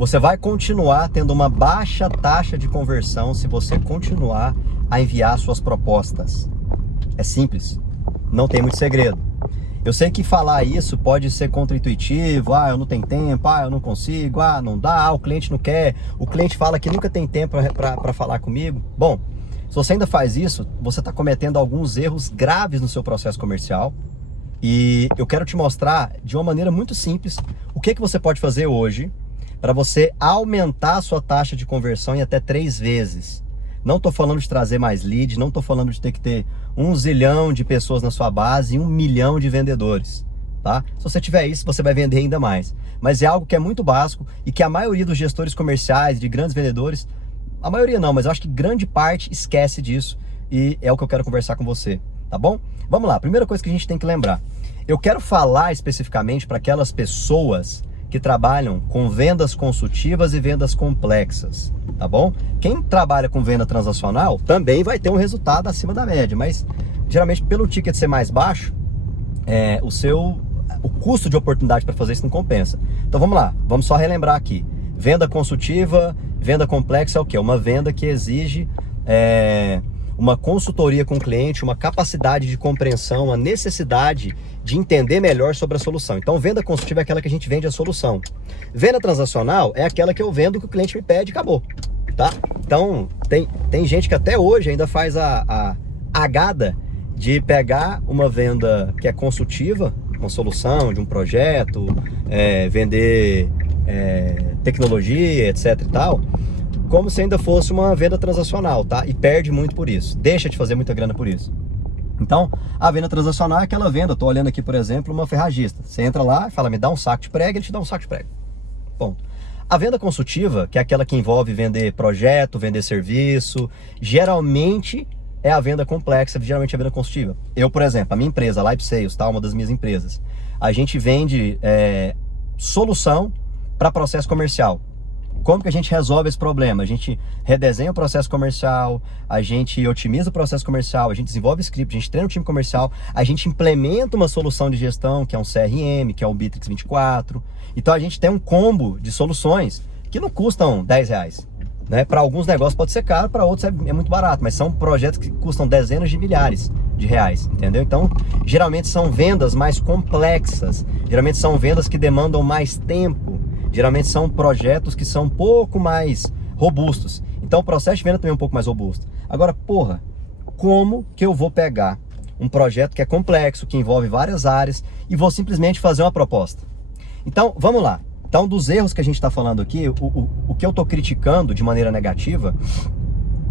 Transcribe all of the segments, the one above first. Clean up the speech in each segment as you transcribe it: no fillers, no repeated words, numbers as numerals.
Você vai continuar tendo uma baixa taxa de conversão se você continuar a enviar suas propostas. É simples, não tem muito segredo. Eu sei que falar isso pode ser contraintuitivo, eu não tenho tempo, eu não consigo, não dá, o cliente não quer, o cliente fala que nunca tem tempo para falar comigo. Bom, se você ainda faz isso, você está cometendo alguns erros graves no seu processo comercial e eu quero te mostrar de uma maneira muito simples o que você pode fazer hoje para você aumentar a sua taxa de conversão em até 3 vezes. Não estou falando de trazer mais lead, não estou falando de ter que ter 1 zilhão de pessoas na sua base e 1 milhão de vendedores, tá? Se você tiver isso, você vai vender ainda mais. Mas é algo que é muito básico e que a maioria dos gestores comerciais, de grandes vendedores, a maioria não, mas eu acho que grande parte esquece disso e é o que eu quero conversar com você, tá bom? Vamos lá, primeira coisa que a gente tem que lembrar. Eu quero falar especificamente para aquelas pessoas que trabalham com vendas consultivas e vendas complexas, tá bom? Quem trabalha com venda transacional também vai ter um resultado acima da média, mas geralmente pelo ticket ser mais baixo, o custo de oportunidade para fazer isso não compensa. Então vamos lá, vamos só relembrar aqui. Venda consultiva, venda complexa é o quê? Uma venda que exige uma consultoria com o cliente, uma capacidade de compreensão, uma necessidade de entender melhor sobre a solução. Então, venda consultiva é aquela que a gente vende a solução. Venda transacional é aquela que eu vendo o que o cliente me pede e acabou, tá? Então, tem gente que até hoje ainda faz a agada de pegar uma venda que é consultiva, uma solução de um projeto, vender tecnologia, etc e tal, como se ainda fosse uma venda transacional, tá? E perde muito por isso, deixa de fazer muita grana por isso. Então, a venda transacional é aquela venda, estou olhando aqui, por exemplo, uma ferragista. Você entra lá e fala, me dá um saco de prego, ele te dá um saco de prego. Ponto. A venda consultiva, que é aquela que envolve vender projeto, vender serviço, geralmente é a venda complexa, geralmente é a venda consultiva. Eu, por exemplo, a minha empresa, Live Sales, tá? Uma das minhas empresas, a gente vende solução para processo comercial. Como que a gente resolve esse problema? A gente redesenha o processo comercial, a gente otimiza o processo comercial, a gente desenvolve script, a gente treina o time comercial, a gente implementa uma solução de gestão, que é um CRM, que é um Bitrix 24. Então a gente tem um combo de soluções que não custam R$10, né? Para alguns negócios pode ser caro, para outros é muito barato, mas são projetos que custam dezenas de milhares de reais, entendeu? Então, geralmente são vendas mais complexas, geralmente são vendas que demandam mais tempo, geralmente são projetos que são um pouco mais robustos. Então o processo de venda também é um pouco mais robusto. Agora, como que eu vou pegar um projeto que é complexo, que envolve várias áreas, e vou simplesmente fazer uma proposta? Então, vamos lá. Então, dos erros que a gente está falando aqui, o que eu estou criticando de maneira negativa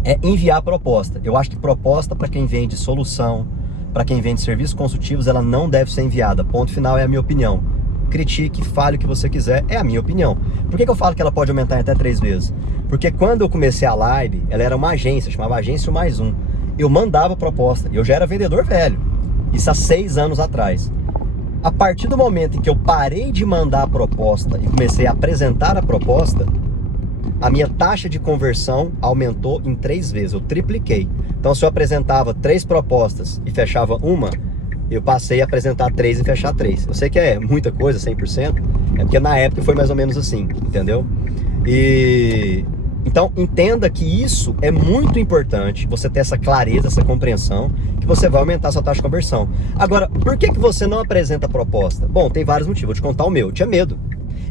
é enviar proposta. Eu acho que proposta para quem vende solução, para quem vende serviços consultivos, ela não deve ser enviada. Ponto final, é a minha opinião. Critique, fale o que você quiser, é a minha opinião. Por que eu falo que ela pode aumentar em até 3 vezes? Porque quando eu comecei a live, ela era uma agência, chamava Agência Mais Um. Eu mandava proposta, eu já era vendedor velho, isso há 6 anos atrás. A partir do momento em que eu parei de mandar a proposta e comecei a apresentar a proposta, a minha taxa de conversão aumentou em 3 vezes, eu tripliquei. Então se eu apresentava 3 propostas e fechava uma, eu passei a apresentar 3 e fechar 3. Eu sei que é muita coisa, 100%, é porque na época foi mais ou menos assim, entendeu? Então, entenda que isso é muito importante, você ter essa clareza, essa compreensão, que você vai aumentar a sua taxa de conversão. Agora, por que você não apresenta a proposta? Bom, tem vários motivos, vou te contar o meu. Eu tinha medo.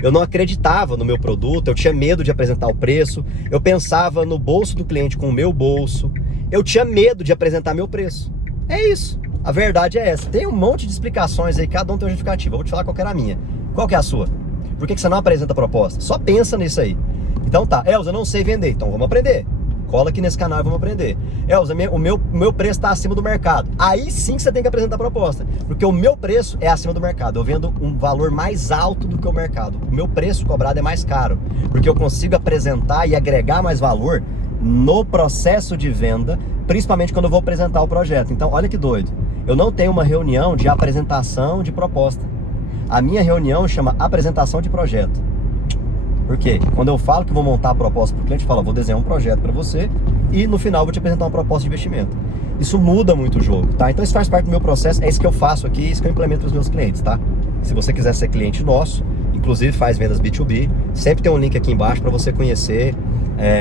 Eu não acreditava no meu produto, eu tinha medo de apresentar o preço, eu pensava no bolso do cliente com o meu bolso, eu tinha medo de apresentar meu preço. É isso. A verdade é essa. Tem um monte de explicações aí, cada um tem uma justificativa. Eu vou te falar qual que era a minha. Qual que é a sua? Por que você não apresenta a proposta? Só pensa nisso aí. Então tá, Elza, eu não sei vender, então vamos aprender. Cola aqui nesse canal e vamos aprender. Elza, o meu preço está acima do mercado. Aí sim que você tem que apresentar a proposta. Porque o meu preço é acima do mercado. Eu vendo um valor mais alto do que o mercado. O meu preço cobrado é mais caro. Porque eu consigo apresentar e agregar mais valor no processo de venda, principalmente quando eu vou apresentar o projeto. Então, olha que doido. Eu não tenho uma reunião de apresentação de proposta. A minha reunião chama apresentação de projeto. Por quê? Quando eu falo que vou montar a proposta para o cliente, eu falo, vou desenhar um projeto para você e no final eu vou te apresentar uma proposta de investimento. Isso muda muito o jogo, tá? Então isso faz parte do meu processo, é isso que eu faço aqui, isso que eu implemento para os meus clientes, tá? Se você quiser ser cliente nosso e inclusive faz vendas B2B. Sempre tem um link aqui embaixo para você conhecer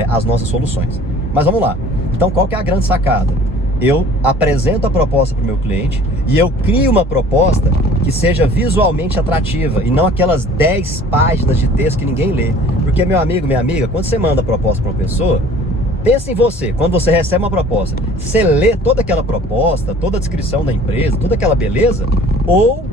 as nossas soluções. Mas vamos lá. Então, qual que é a grande sacada? Eu apresento a proposta para o meu cliente e eu crio uma proposta que seja visualmente atrativa e não aquelas 10 páginas de texto que ninguém lê. Porque, meu amigo, minha amiga, quando você manda a proposta para uma pessoa, pensa em você. Quando você recebe uma proposta, você lê toda aquela proposta, toda a descrição da empresa, toda aquela beleza, ou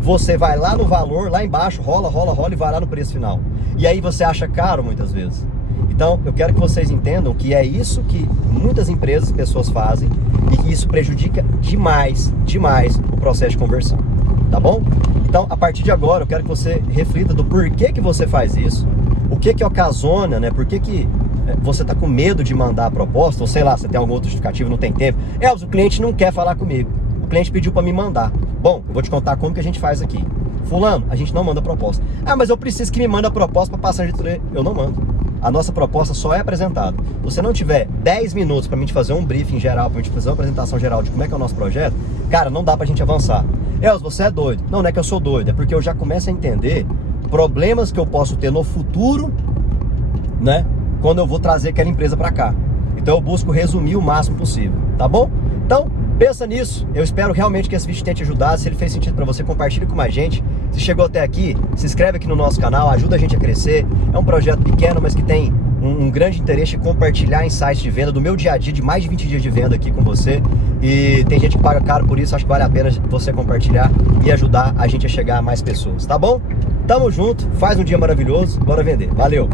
você vai lá no valor, lá embaixo, rola e vai lá no preço final. E aí você acha caro muitas vezes. Então, eu quero que vocês entendam que é isso que muitas empresas, pessoas fazem e que isso prejudica demais o processo de conversão, tá bom? Então, a partir de agora, eu quero que você reflita do porquê que você faz isso, o que ocasiona, né? Por que você tá com medo de mandar a proposta, ou sei lá, você tem algum outro justificativo, não tem tempo. Elvis, o cliente não quer falar comigo, o cliente pediu para me mandar. Bom, eu vou te contar como que a gente faz aqui. Fulano, a gente não manda proposta. Ah, mas eu preciso que me manda a proposta para passar de diretoria. Eu não mando. A nossa proposta só é apresentada. Se você não tiver 10 minutos para a gente fazer um briefing geral, para a gente fazer uma apresentação geral de como é que é o nosso projeto, cara, não dá para a gente avançar. Elvis, você é doido. Não é que eu sou doido, é porque eu já começo a entender problemas que eu posso ter no futuro, né? Quando eu vou trazer aquela empresa para cá. Então eu busco resumir o máximo possível, tá bom? Então, pensa nisso. Eu espero realmente que esse vídeo tenha te ajudado. Se ele fez sentido para você, compartilhe com mais gente. Se chegou até aqui, se inscreve aqui no nosso canal, ajuda a gente a crescer. É um projeto pequeno, mas que tem um grande interesse em compartilhar insights de venda do meu dia a dia, de mais de 20 dias de venda aqui com você. E tem gente que paga caro por isso, acho que vale a pena você compartilhar e ajudar a gente a chegar a mais pessoas, tá bom? Tamo junto, faz um dia maravilhoso, bora vender. Valeu!